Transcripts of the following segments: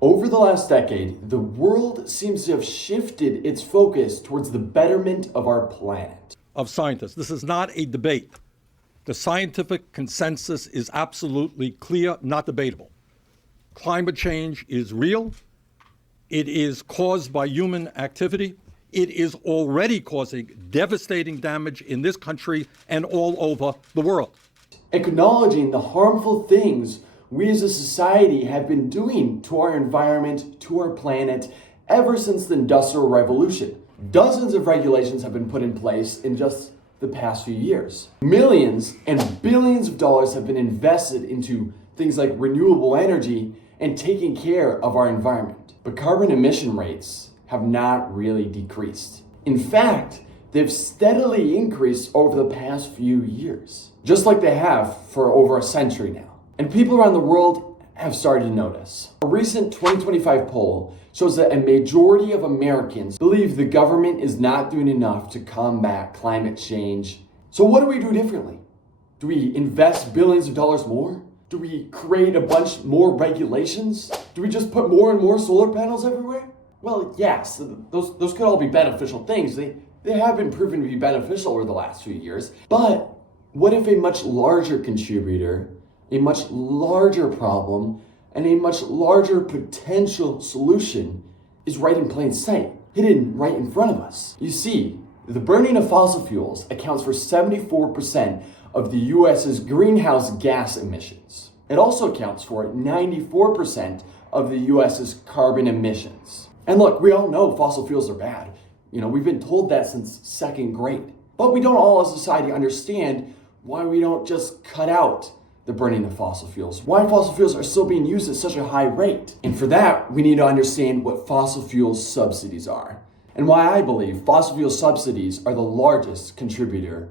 Over the last decade, the world seems to have shifted its focus towards the betterment of our planet. Of scientists. This is not a debate. The scientific consensus is absolutely clear, not debatable. Climate change is real. It is caused by human activity. It is already causing devastating damage in this country and all over the world. Acknowledging the harmful things we as a society have been doing to our environment, to our planet, ever since the Industrial Revolution. Dozens of regulations have been put in place in just the past few years. Millions and billions of dollars have been invested into things like renewable energy and taking care of our environment. But carbon emission rates have not really decreased. In fact, they've steadily increased over the past few years, just like they have for over a century now. And people around the world have started to notice. A recent 2025 poll shows that a majority of Americans believe the government is not doing enough to combat climate change. So what do we do differently? Do we invest billions of dollars more? Do we create a bunch more regulations? Do we just put more and more solar panels everywhere? Well, yes, those could all be beneficial things. They have been proven to be beneficial over the last few years. But what if a much larger contributor, a much larger problem, and a much larger potential solution is right in plain sight, hidden right in front of us? You see, the burning of fossil fuels accounts for 74% of the US's greenhouse gas emissions. It also accounts for 94% of the US's carbon emissions. And look, we all know fossil fuels are bad. We've been told that since second grade. But we don't all as a society understand why we don't just cut out the burning of fossil fuels, why fossil fuels are still being used at such a high rate. And for that, we need to understand what fossil fuel subsidies are, and why I believe fossil fuel subsidies are the largest contributor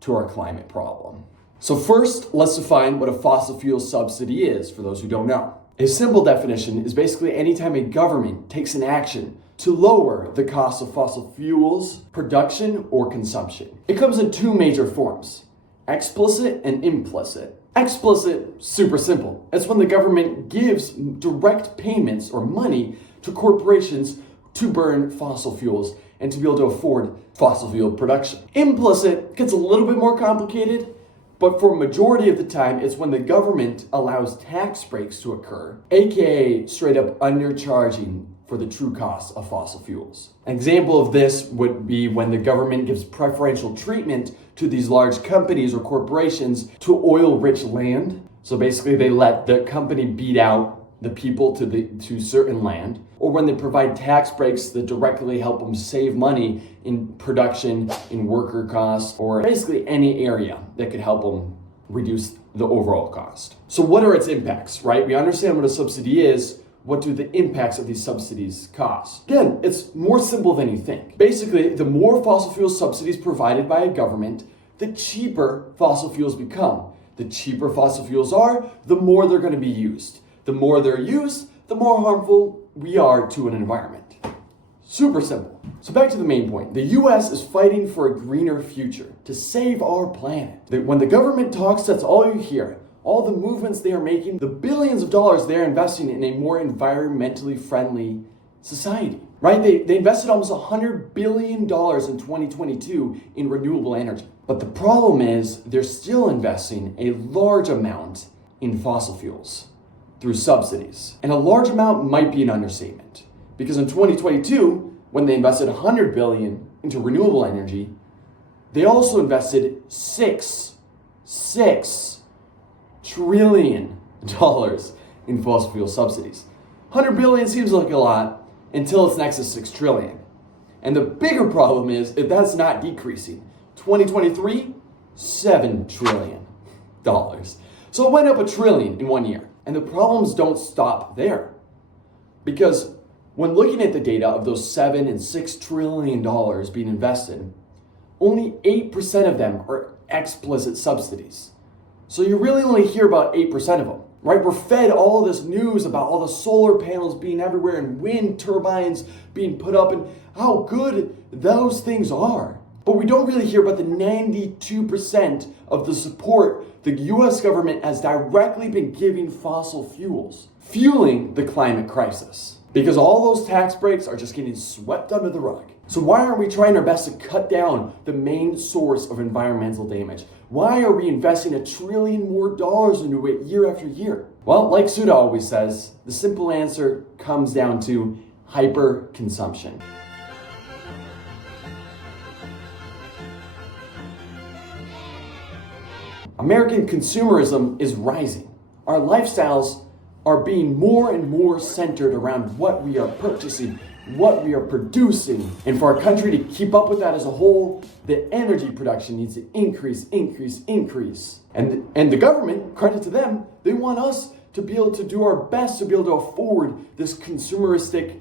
to our climate problem. So first, let's define what a fossil fuel subsidy is for those who don't know. A simple definition is basically any time a government takes an action to lower the cost of fossil fuels production or consumption. It comes in two major forms: explicit and implicit. Explicit, super simple. It's when the government gives direct payments or money to corporations to burn fossil fuels and to be able to afford fossil fuel production. Implicit gets a little bit more complicated, but for a majority of the time, it's when the government allows tax breaks to occur, aka straight up undercharging for the true cost of fossil fuels. An example of this would be when the government gives preferential treatment to these large companies or corporations to oil-rich land. So basically they let the company beat out the people to certain land, or when they provide tax breaks that directly help them save money in production, in worker costs, or basically any area that could help them reduce the overall cost. So what are its impacts, right? We understand what a subsidy is. What do the impacts of these subsidies cost? Again, it's more simple than you think. Basically, the more fossil fuel subsidies provided by a government, the cheaper fossil fuels become. The cheaper fossil fuels are, the more they're going to be used. The more they're used, the more harmful we are to an environment. Super simple. So back to the main point. The US is fighting for a greener future to save our planet. When the government talks, that's all you hear. All the movements they are making, the billions of dollars they're investing in a more environmentally friendly society, right? They invested almost $100 billion in 2022 in renewable energy. But the problem is they're still investing a large amount in fossil fuels through subsidies. And a large amount might be an understatement, because in 2022, when they invested $100 billion into renewable energy, they also invested $6 trillion in fossil fuel subsidies. 100 billion seems like a lot until it's next to 6 trillion. And the bigger problem is that that's not decreasing. 2023, $7 trillion. So it went up $1 trillion in 1 year. And the problems don't stop there. Because when looking at the data of those $7 and $6 trillion being invested, only 8% of them are explicit subsidies. So you really only hear about 8% of them, right? We're fed all this news about all the solar panels being everywhere and wind turbines being put up and how good those things are. But we don't really hear about the 92% of the support the US government has directly been giving fossil fuels, fueling the climate crisis. Because all those tax breaks are just getting swept under the rug. So why aren't we trying our best to cut down the main source of environmental damage? Why are we investing $1 trillion more into it year after year? Well, like Suda always says, the simple answer comes down to hyper-consumption. American consumerism is rising. Our lifestyles are being more and more centered around what we are purchasing, what we are producing. And for our country to keep up with that as a whole, the energy production needs to increase. And the government, credit to them, they want us to be able to do our best to be able to afford this consumeristic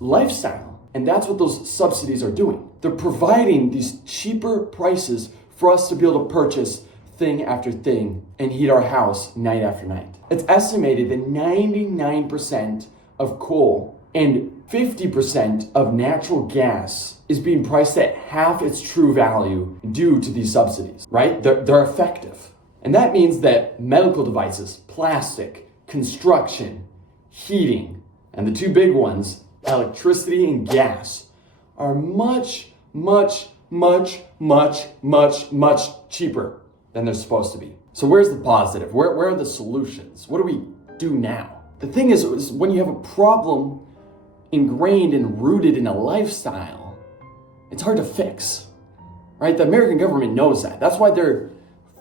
lifestyle. And that's what those subsidies are doing. They're providing these cheaper prices for us to be able to purchase thing after thing and heat our house night after night. It's estimated that 99% of coal and 50% of natural gas is being priced at half its true value due to these subsidies, right? They're effective. And that means that medical devices, plastic, construction, heating, and the two big ones, electricity and gas, are much cheaper than they're supposed to be. So where's the positive? Where are the solutions? What do we do now? The thing is when you have a problem ingrained and rooted in a lifestyle, it's hard to fix, right? The American government knows that. That's why their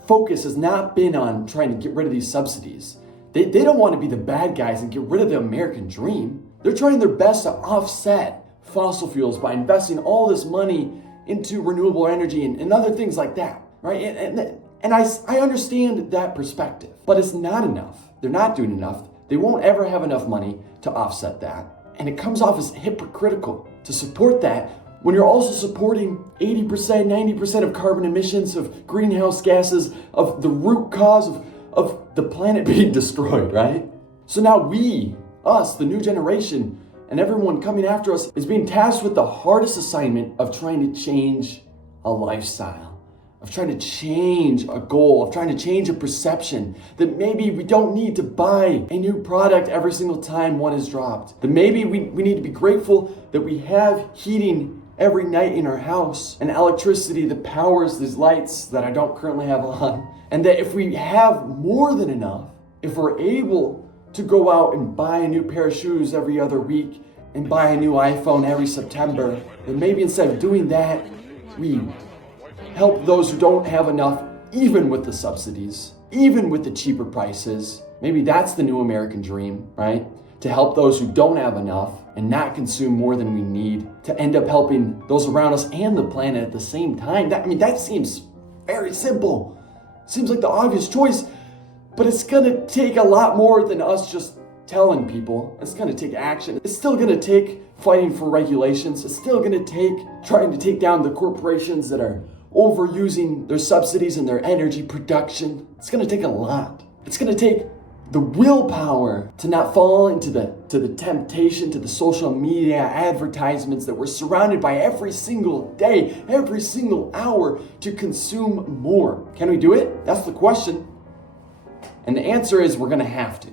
focus has not been on trying to get rid of these subsidies. They don't want to be the bad guys and get rid of the American dream. They're trying their best to offset fossil fuels by investing all this money into renewable energy and other things like that, right? And I understand that perspective, but it's not enough. They're not doing enough. They won't ever have enough money to offset that. And it comes off as hypocritical to support that when you're also supporting 80%, 90% of carbon emissions, of greenhouse gases, of the root cause of the planet being destroyed, right? So now we, us, the new generation, and everyone coming after us is being tasked with the hardest assignment of trying to change a lifestyle, of trying to change a goal, of trying to change a perception that maybe we don't need to buy a new product every single time one is dropped. That maybe we need to be grateful that we have heating every night in our house and electricity that powers these lights that I don't currently have on. And that if we have more than enough, if we're able to go out and buy a new pair of shoes every other week and buy a new iPhone every September, then maybe instead of doing that, we help those who don't have enough, even with the subsidies, even with the cheaper prices. Maybe that's the new American dream, right? To help those who don't have enough and not consume more than we need, to end up helping those around us and the planet at the same time. That seems very simple. Seems like the obvious choice, but it's gonna take a lot more than us just telling people. It's gonna take action. It's still gonna take fighting for regulations. It's still gonna take trying to take down the corporations that are overusing their subsidies and their energy production. It's gonna take a lot. It's gonna take the willpower to not fall into the temptation, to the social media advertisements that we're surrounded by every single day, every single hour, to consume more. Can we do it? That's the question. And the answer is we're gonna have to.